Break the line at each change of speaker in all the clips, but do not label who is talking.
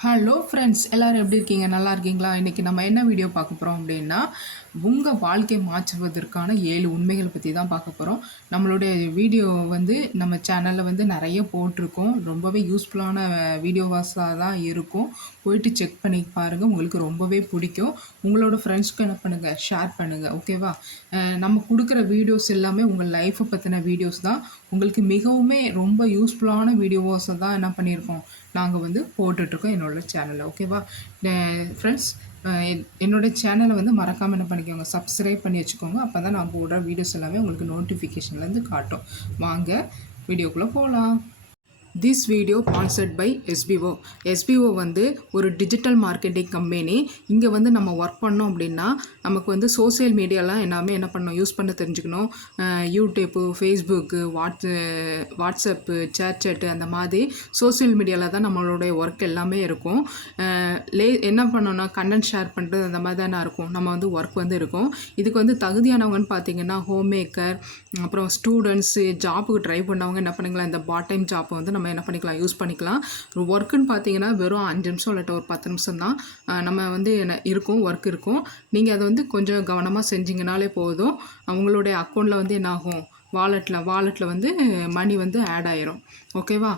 hello friends எல்லோரும் எப்படி இருக்கீங்க நல்லா இருக்கீங்களா இன்றைக்கி நம்ம என்ன வீடியோ பார்க்க போகிறோம் அப்படின்னா உங்கள் வாழ்க்கையை மாற்றுவதற்கான ஏழு உண்மைகள் பற்றி தான் பார்க்க போகிறோம் நம்மளுடைய வீடியோ வந்து நம்ம சேனலில் வந்து நிறைய போட்டிருக்கோம் ரொம்பவே யூஸ்ஃபுல்லான வீடியோவாஸாக தான் இருக்கும் போயிட்டு செக் பண்ணி பாருங்கள் உங்களுக்கு ரொம்பவே பிடிக்கும் உங்களோட ஃப்ரெண்ட்ஸ்க்கு என்ன பண்ணுங்கள் ஷேர் பண்ணுங்கள் ஓகேவா நம்ம கொடுக்குற வீடியோஸ் எல்லாமே உங்கள் லைஃப்பை பற்றின வீடியோஸ் தான் உங்களுக்கு மிகவும் ரொம்ப யூஸ்ஃபுல்லான வீடியோஸை தான் என்ன பண்ணியிருக்கோம் நாங்கள் வந்து போட்டுட்ருக்கோம் என்னோடய சேனலில் ஓகேவா ஃப்ரெண்ட்ஸ் என்னோடய சேனலை வந்து மறக்காமல் என்ன பண்ணிக்கோங்க சப்ஸ்கிரைப் பண்ணி வச்சுக்கோங்க அப்போ தான் நான் போடுற வீடியோஸ் எல்லாமே உங்களுக்கு நோட்டிஃபிகேஷன்லேருந்து காட்டும் வாங்க வீடியோக்குள்ளே போகலாம் this video sponsored by SPO SPO வந்து ஒரு டிஜிட்டல் மார்க்கெட்டிங் கம்பெனி இங்கே வந்து நம்ம ஒர்க் பண்ணோம் அப்படின்னா நமக்கு வந்து சோசியல் மீடியாலாம் எல்லாமே என்ன பண்ணோம் யூஸ் பண்ண தெரிஞ்சுக்கணும் யூடியூப்பு ஃபேஸ்புக்கு வாட்ஸ் வாட்ஸ்அப்பு சேட்செட்டு அந்த மாதிரி சோசியல் மீடியாவில் தான் நம்மளுடைய ஒர்க் எல்லாமே இருக்கும் லே என்ன பண்ணோன்னா கண்டென்ட் ஷேர் பண்ணுறது அந்த மாதிரி தானே இருக்கும் நம்ம வந்து ஒர்க் வந்து இருக்கும் இதுக்கு வந்து தகுதியானவங்கன்னு பார்த்தீங்கன்னா ஹோம் மேக்கர் அப்புறம் ஸ்டூடெண்ட்ஸு ஜாப்புக்கு ட்ரை பண்ணவங்க என்ன பண்ணுங்களேன் இந்த பார்ட் டைம் ஜாப்பை வந்து நம்ம என்ன பண்ணிக்கலாம் யூஸ் பண்ணிக்கலாம் ஒர்க்குன்னு பார்த்தீங்கன்னா வெறும் அஞ்சு நிமிஷம் இல்லாட்ட ஒரு பத்து நிமிஷம் தான் நம்ம வந்து என்ன இருக்கும் ஒர்க் இருக்கும் நீங்கள் அதை வந்து கொஞ்சம் கவனமாக செஞ்சிங்கனாலே போதும் அவங்களுடைய அக்கௌண்ட்டில் வந்து என்ன ஆகும் வாலெட்டில் வாலெட்டில் வந்து மணி வந்து ஆட் ஆயிரும் ஓகேவா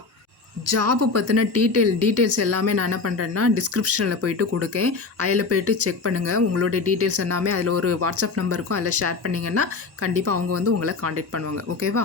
ஜாபு பற்றின டீட்டெயில் டீட்டெயில்ஸ் எல்லாமே நான் என்ன பண்ணுறேன்னா டிஸ்கிரிப்ஷனில் போயிட்டு கொடுக்கேன் அதில் போயிட்டு செக் பண்ணுங்கள் உங்களுடைய டீட்டெயில்ஸ் எல்லாமே அதில் ஒரு வாட்ஸ்அப் நம்பருக்கும் அதில் ஷேர் பண்ணிங்கன்னா கண்டிப்பாக அவங்க வந்து உங்களை காண்டாக்ட் பண்ணுவாங்க ஓகேவா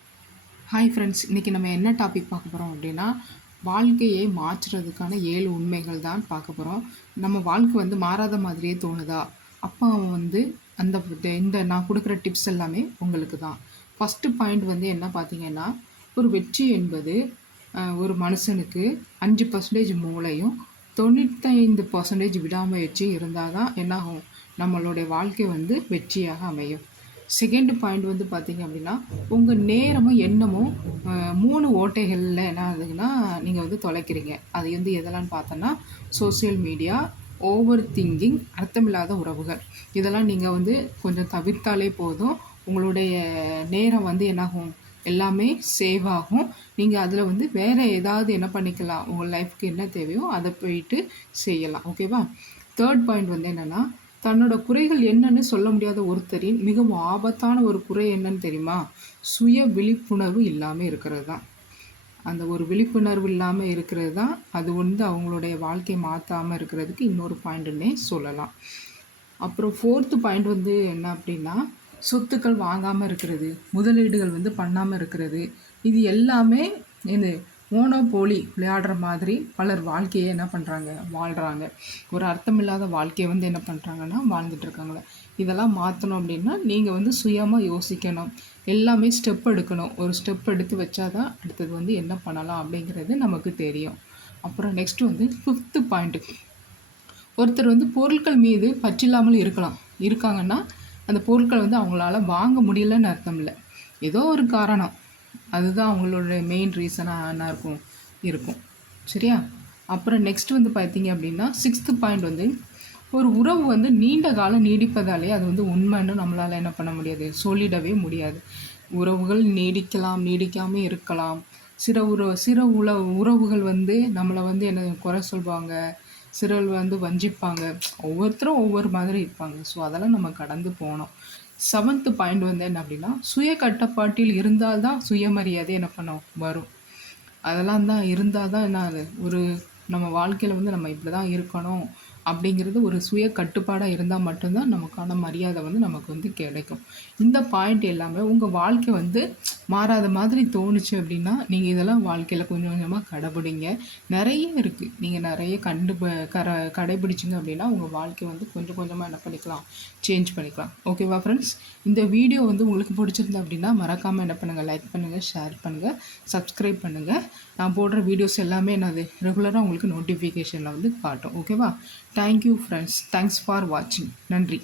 ஹாய் ஃப்ரெண்ட்ஸ் இன்றைக்கி நம்ம என்ன டாபிக் பார்க்க போகிறோம் அப்படின்னா வாழ்க்கையை மாற்றுறதுக்கான ஏழு உண்மைகள் தான் பார்க்க போகிறோம் நம்ம வாழ்க்கை வந்து மாறாத மாதிரியே தோணுதா அப்போ அவன் வந்து அந்த இந்த நான் கொடுக்குற டிப்ஸ் எல்லாமே உங்களுக்கு தான் ஃபஸ்ட்டு பாயிண்ட் வந்து என்ன பார்த்தீங்கன்னா ஒரு வெற்றி என்பது ஒரு மனுஷனுக்கு அஞ்சு பர்சன்டேஜ் மூளையும் தொண்ணூத்தைந்து பர்சன்டேஜ் வச்சு இருந்தால் தான் என்னாகும் நம்மளுடைய வாழ்க்கை வந்து வெற்றியாக அமையும் செகண்ட் பாயிண்ட் வந்து பார்த்தீங்க அப்படின்னா உங்கள் நேரமும் எண்ணமும் மூணு ஓட்டைகளில் என்ன ஆகுதுன்னா நீங்கள் வந்து தொலைக்கிறீங்க அது வந்து எதெல்லாம் பார்த்தோன்னா சோசியல் மீடியா ஓவர் திங்கிங் அர்த்தமில்லாத உறவுகள் இதெல்லாம் நீங்கள் வந்து கொஞ்சம் தவிர்த்தாலே போதும் உங்களுடைய நேரம் வந்து என்னாகும் எல்லாமே சேவ் ஆகும் நீங்கள் அதில் வந்து வேறு ஏதாவது என்ன பண்ணிக்கலாம் உங்கள் லைஃப்க்கு என்ன தேவையோ அதை போயிட்டு செய்யலாம் ஓகேவா தேர்ட் பாயிண்ட் வந்து என்னென்னா தன்னோட குறைகள் என்னன்னு சொல்ல முடியாத ஒருத்தரின் மிகவும் ஆபத்தான ஒரு குறை என்னன்னு தெரியுமா சுய விழிப்புணர்வு இல்லாமல் இருக்கிறது தான் அந்த ஒரு விழிப்புணர்வு இல்லாமல் இருக்கிறது தான் அது வந்து அவங்களுடைய வாழ்க்கையை மாற்றாமல் இருக்கிறதுக்கு இன்னொரு பாயிண்ட்டுன்னே சொல்லலாம் அப்புறம் ஃபோர்த்து பாயிண்ட் வந்து என்ன அப்படின்னா சொத்துக்கள் வாங்காமல் இருக்கிறது முதலீடுகள் வந்து பண்ணாமல் இருக்கிறது இது எல்லாமே என்ன மோனோபோலி விளையாடுற மாதிரி பலர் வாழ்க்கையை என்ன பண்ணுறாங்க வாழ்கிறாங்க ஒரு அர்த்தமில்லாத வாழ்க்கையை வந்து என்ன பண்ணுறாங்கன்னா வாழ்ந்துட்டுருக்காங்களே இதெல்லாம் மாற்றணும் அப்படின்னா நீங்கள் வந்து சுயமாக யோசிக்கணும் எல்லாமே ஸ்டெப் எடுக்கணும் ஒரு ஸ்டெப் எடுத்து வச்சா தான் அடுத்தது வந்து என்ன பண்ணலாம் அப்படிங்கிறது நமக்கு தெரியும் அப்புறம் நெக்ஸ்ட் வந்து ஃபிஃப்த்து பாயிண்ட்டு ஒருத்தர் வந்து பொருட்கள் மீது பற்றில்லாமல் இருக்கலாம் இருக்காங்கன்னா அந்த பொருட்கள் வந்து அவங்களால வாங்க முடியலன்னு அர்த்தம் இல்லை ஏதோ ஒரு காரணம் அதுதான் அவங்களோட மெயின் ரீசனாக இருக்கும் இருக்கும் சரியா அப்புறம் நெக்ஸ்ட் வந்து பார்த்தீங்க அப்படின்னா சிக்ஸ்த்து பாயிண்ட் வந்து ஒரு உறவு வந்து நீண்ட காலம் நீடிப்பதாலே அது வந்து உண்மைன்னு நம்மளால் என்ன பண்ண முடியாது சொல்லிடவே முடியாது உறவுகள் நீடிக்கலாம் நீடிக்காமல் இருக்கலாம் சிற உறவு சிற உல உறவுகள் வந்து நம்மளை வந்து என்ன குறை சொல்வாங்க சிறல் வந்து வஞ்சிப்பாங்க ஒவ்வொருத்தரும் ஒவ்வொரு மாதிரி இருப்பாங்க ஸோ அதெல்லாம் நம்ம கடந்து போனோம் செவன்த்து பாயிண்ட் வந்து என்ன அப்படின்னா சுய கட்டுப்பாட்டில் இருந்தால் தான் சுயமரியாதை என்ன பண்ண வரும் அதெல்லாம் தான் இருந்தால் தான் என்ன அது ஒரு நம்ம வாழ்க்கையில் வந்து நம்ம இப்படி தான் இருக்கணும் அப்படிங்கிறது ஒரு சுய கட்டுப்பாடாக இருந்தால் மட்டும்தான் நமக்கான மரியாதை வந்து நமக்கு வந்து கிடைக்கும் இந்த பாயிண்ட் எல்லாமே உங்கள் வாழ்க்கை வந்து மாறாத மாதிரி தோணுச்சு அப்படின்னா நீங்கள் இதெல்லாம் வாழ்க்கையில் கொஞ்சம் கொஞ்சமாக கடைபிடிங்க நிறைய இருக்குது நீங்கள் நிறைய கண்டு கர கடைபிடிச்சிங்க அப்படின்னா உங்கள் வாழ்க்கை வந்து கொஞ்சம் கொஞ்சமாக என்ன பண்ணிக்கலாம் சேஞ்ச் பண்ணிக்கலாம் ஓகேவா ஃப்ரெண்ட்ஸ் இந்த வீடியோ வந்து உங்களுக்கு பிடிச்சிருந்தா அப்படின்னா மறக்காமல் என்ன பண்ணுங்கள் லைக் பண்ணுங்கள் ஷேர் பண்ணுங்கள் சப்ஸ்கிரைப் பண்ணுங்கள் நான் போடுற வீடியோஸ் எல்லாமே என்னது ரெகுலராக உங்களுக்கு நோட்டிஃபிகேஷனில் வந்து காட்டும் ஓகேவா தேங்க்யூ ஃப்ரெண்ட்ஸ் தேங்க்ஸ் ஃபார் வாட்சிங் நன்றி